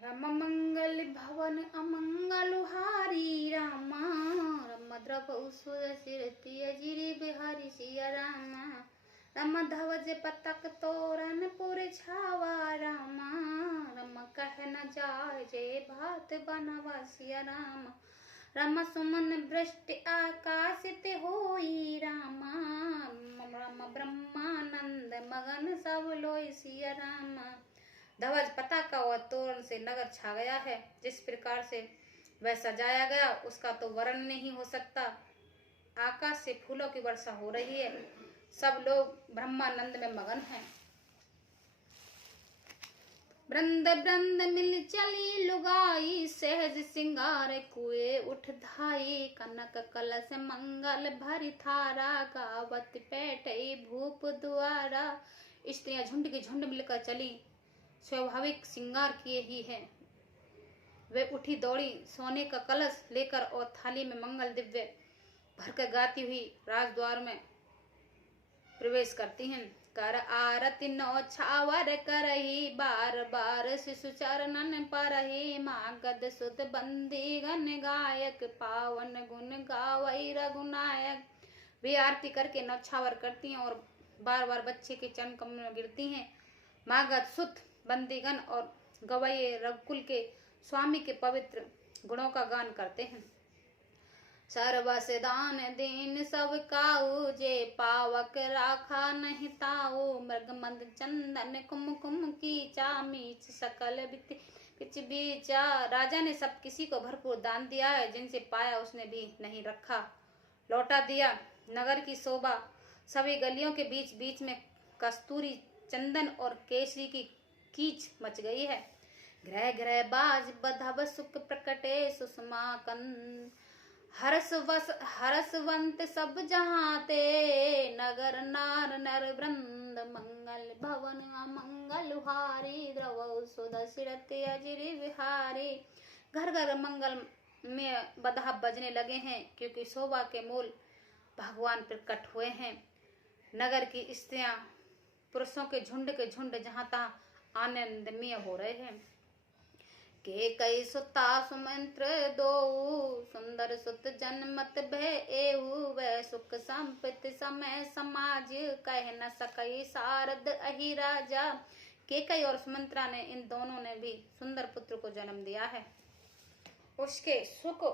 रम मंगल भवन अमंगलहारी रामा रम द्रव सुरसिरति अजिरी बिहारी सिया रामा रम धवज पतक तोरन पुर छावा रामा रम कह न जाय जय भात बनवा सिया रामा रम सुमन वृष्टि आकाशित होई रामा रम ब्रह्मानंद मगन सब लोई सिया रामा। ध्वज पताका और तोरण से नगर छा गया है। जिस प्रकार से वह सजाया गया उसका तो वर्णन नहीं हो सकता। आकाश से फूलों की वर्षा हो रही है। सब लोग ब्रह्मानंद में मगन हैं। वृंद वृंद मिल चली लुगाई सहज सिंगार कुए उठ धाई कनक कलश मंगल भरी थारा गावत पैठई भूप द्वारा। स्त्रियां झुंड के झुंड मिलकर चली, स्वाभाविक श्रृंगार किए ही है। वे उठी दौड़ी सोने का कलश लेकर और थाली में मंगल दिव्य भरकर गाती हुई राजद्वार में प्रवेश करती हैं। कर आरती नौ छावर करही बार बार शिशु चरणन परही मागध सुत बंदी गण गायक पावन गुण गावई रघुनायक। वे आरती करके नौछावर करती हैं और बार बार बच्चे के चरण कमल में गिरती हैं। मागध सुत बंदीगण और गवैये रघुकुल के स्वामी के पवित्र गुणों का गान करते हैं। सर्वस दान दीन सब काऊ जे पावक राखा नहीं ताऊ मृग मंद चंदन कुम कुम कीचा मीच सकल बिच बीचा। राजा ने सब किसी को भरपूर दान दिया है, जिनसे पाया उसने भी नहीं रखा, लौटा दिया। नगर की शोभा सभी गलियों के बीच बीच में कस्तूरी चंदन और केसरी की कीच मच गई है। ग्रह ग्रह बाज बधव सुख प्रकटे सुषमा कंद हरसवंत सब जहाँ ते नगर नार नर वृंद मंगल भवन अमंगल हारी द्रव सुदशिरत अजिरी विहारी। घर घर मंगल में बधा बजने लगे हैं, क्योंकि शोभा के मूल भगवान प्रकट हुए हैं। नगर की स्त्रियां पुरुषों के झुंड जहां तहां आनंदमय हो रहे हैं। के कई सुता सुमंत्र दो सुंदर सुत जन्मत भय एहु वह सुख संपत्ति समय समाज कह न सकई सारद अहि राजा। के कई और सुमंत्रा ने इन दोनों ने भी सुंदर पुत्र को जन्म दिया है। उसके सुख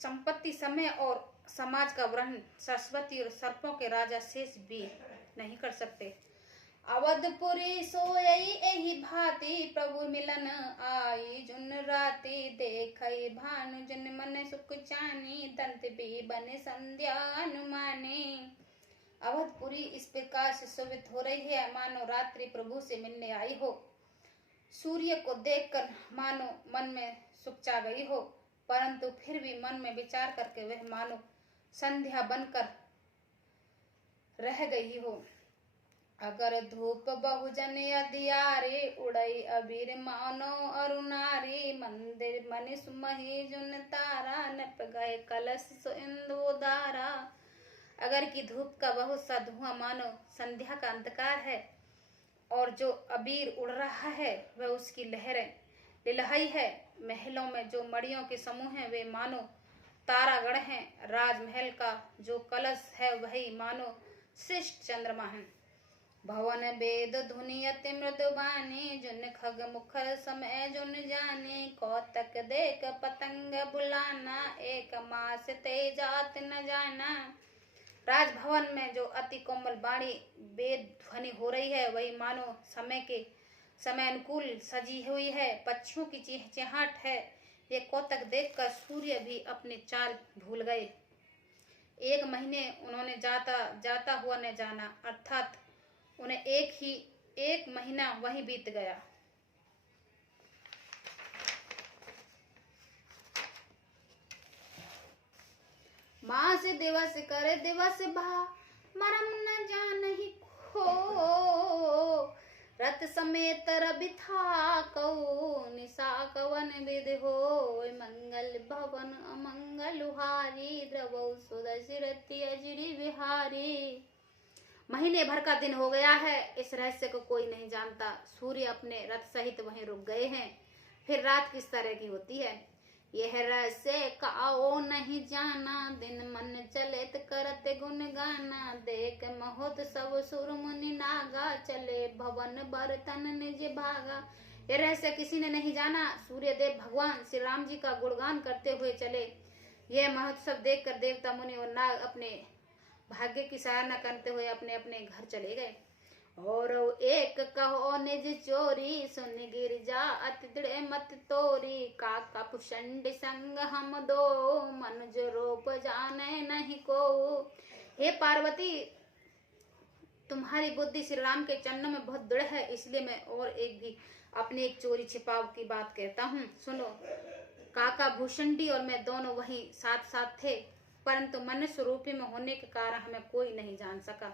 संपत्ति समय और समाज का वर्णन सरस्वती और सर्पों के राजा शेष भी नहीं कर सकते। अवधपुरी सोयई एहि भांति प्रभु मिलन आई जुन राति देखई भानु जन मन सुख चानी दंत भी बने संध्या अनुमानी। अवधपुरी इस प्रकार से शोभित हो रही है मानो रात्रि प्रभु से मिलने आई हो। सूर्य को देखकर मानो मन में सुख चा गई हो, परंतु फिर भी मन में विचार करके वह मानो संध्या बनकर रह गई हो। अगर धूप बहुजन अधियारे उड़ई अबीर मानो अरुणारी मंदिर मनीष मही जुन तारा नप गए कलश इंदुदारा। अगर की धूप का बहुत सा धुआं मानो संध्या का अंधकार है और जो अबीर उड़ रहा है वह उसकी लहरें लिलहाई है। महलों में जो मड़ियों के समूह हैं वे मानो तारागण हैं। राजमहल का जो कलश है वही मानो शिष्ट चंद्रमा है। भवन वेद धुनि अति मृदुबानी जुन खग मुखर समय जुन जाने कौतक देख पतंग बुलाना एक मास ते जात न जाना। राजभवन में जो अति कोमल बाणी वेद ध्वनि हो रही है वही मानो समय अनुकूल सजी हुई है। पक्षियों की चहचहाट है। ये कौतक देखकर सूर्य भी अपनी चाल भूल गए। एक महीने उन्होंने जाता हुआ न जाना, अर्थात उन्हें एक महीना वहीं बीत गया। माँ से दिवस करे दिवस भा मरम न जानहि खो रथ समेत रवि था कौ निशा कवन विधि हो मंगल भवन अमंगल हारी द्रवौ सुदशिरति अजिरी विहारी। महीने भर का दिन हो गया है, इस रहस्य को कोई नहीं जानता। सूर्य अपने रथ सहित वहीं रुक गए हैं। फिर रात किस तरह की होती है, यह रहस्य काओ नहीं जाना। दिन मन चलेत करत गुण गाना, देख महोत्सव सुर मुनि नागा, चले भवन बर्तन निज भागा। यह रहस्य किसी ने नहीं जाना। सूर्यदेव भगवान श्री राम जी का गुणगान करते हुए चले। यह महोत्सव देखकर देवता मुनि और नाग अपने भाग्य की सराहना करते हुए अपने अपने घर चले गए। और एक कहो निज चोरी, सुन गिरजा अति दृढ़ मत तोरी। काका पुषंड संग हम दो, मनुज रूप जाने नहीं को। हे पार्वती, तुम्हारी बुद्धि श्री राम के चरणों में बहुत दृढ़ है, इसलिए मैं और एक भी अपनी एक चोरी छिपाव की बात कहता हूँ। सुनो, काका भूषंडी और मैं दोनों वहीं साथ साथ थे, परंतु मनुष्य रूपी में होने के कारण हमें कोई नहीं जान सका।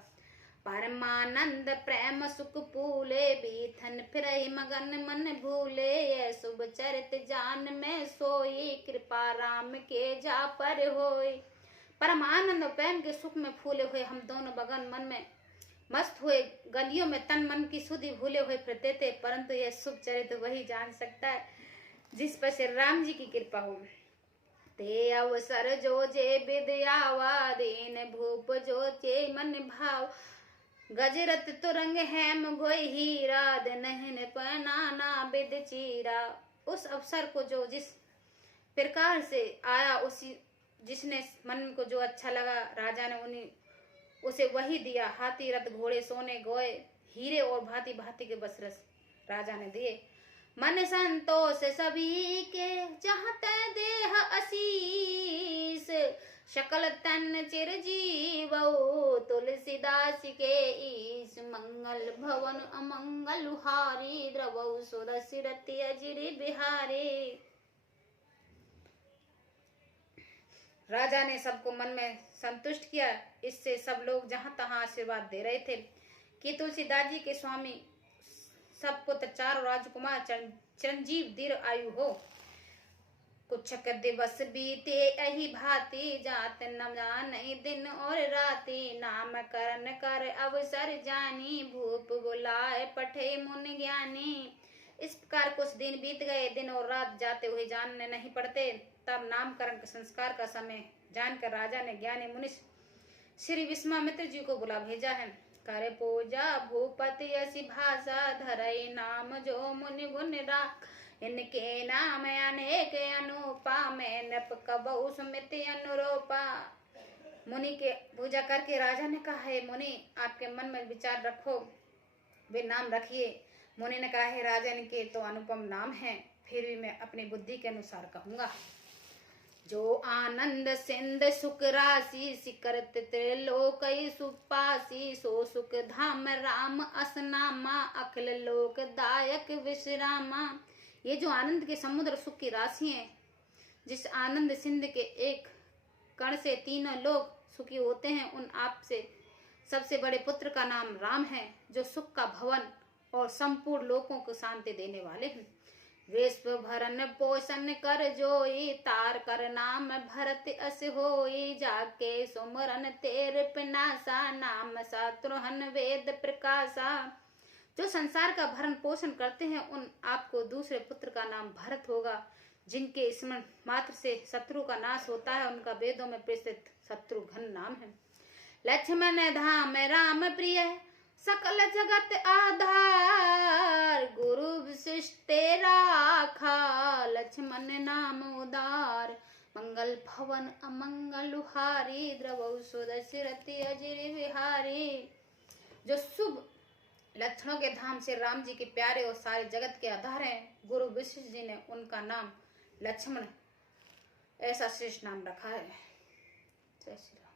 परमानंद प्रेम सुख पूले, बीथन फिर मगन मन भूले। ये शुभ चरित जान में सोई, कृपा राम के जा पर होई। परमानंद प्रेम के सुख में फूले हुए हम दोनों बगन मन में मस्त हुए, गलियों में तन मन की सुधि भूले हुए फिरते थे, परंतु यह शुभ चरित्र वही जान सकता है जिस पर श्री राम जी की कृपा हो। ते अवसर जो जे विद्यावा, दीन भूप जो चे मन भाव। गजरत तुरंग हेम गोई हीरा, दिन पनाना बिद चीरा। उस अवसर को जो जिस प्रकार से आया, उसी जिसने मन को जो अच्छा लगा, राजा ने उन्हीं उसे वही दिया। हाथी रथ घोड़े सोने गोए, हीरे और भांति भांति के वस्त्र राजा ने दिए। मन संतोष सभी के, जहाँ तै देह असीस। शकल तन चिरजीव, तुलसीदास के ईश। मंगल भवन अमंगल हारी, द्रवौ सुदर्शि रति अजिरि बिहारी। राजा ने सबको मन में संतुष्ट किया। इससे सब लोग जहां तहां आशीर्वाद दे रहे थे कि तुलसीदास जी के स्वामी सब पुत्र चारों राजकुमार चिरंजीव दीर्घ आयु हो। कुछ दिवस बीते यही भांति, जात न जाने दिन और राति। नामकरण कर अवसर जानी, भूप बुलाए पठे मुनि ज्ञानी। इस प्रकार कुछ दिन बीत गए, दिन और रात जाते हुए जानने नहीं पड़ते। तब नामकरण के संस्कार का समय जानकर राजा ने ज्ञानी मुनि श्री विश्वामित्र जी को बुला भेजा है। करे पूजा भूपति ऐसी भाषा, धरई नाम जो मुनि गुण राख। इनके नाम अनेक अनुपा, मैं नप कबहु सुमिति अनुरूपा। मुनि के पूजा करके राजा ने कहा, है मुनि, आपके मन में विचार रखो, वे नाम रखिए। मुनि ने कहा, है राजन के तो अनुपम नाम है, फिर भी मैं अपनी बुद्धि के अनुसार कहूंगा। जो आनंद सिंध सुख राशि, सिकरत त्रिलोक सुपासी। सो सुख धाम राम असनामा, अखिल लोक दायक विश्रामा। ये जो आनंद के समुद्र सुख की राशि है, जिस आनंद सिंध के एक कण से तीनों लोग सुखी होते हैं, उन आप से सबसे बड़े पुत्र का नाम राम है, जो सुख का भवन और संपूर्ण लोकों को शांति देने वाले हैं। विश्व भरन पोषण कर जोई, तार कर नाम भरत अस होई। जाके सुमरन तेरे पिनासा, नाम शत्रुहन वेद प्रकाशा। जो संसार का भरण पोषण करते हैं, उन आपको दूसरे पुत्र का नाम भरत होगा। जिनके स्मरण मात्र से शत्रु का नाश होता है, उनका वेदों में प्रसिद्ध शत्रुघ्न नाम है। लक्ष्मण धाम राम प्रिय, सकल जगत आधार। गुरु विशिष्ट राखा, लक्ष्मण नाम उदार। मंगल भवन अमंगल हारी, द्रवौ सुदर्शि रति अजिरि बिहारी। जो शुभ लक्षणों के धाम से राम जी के प्यारे और सारे जगत के आधार हैं, गुरु विशिष्ट जी ने उनका नाम लक्ष्मण ऐसा श्रेष्ठ नाम रखा है। जय श्री राम।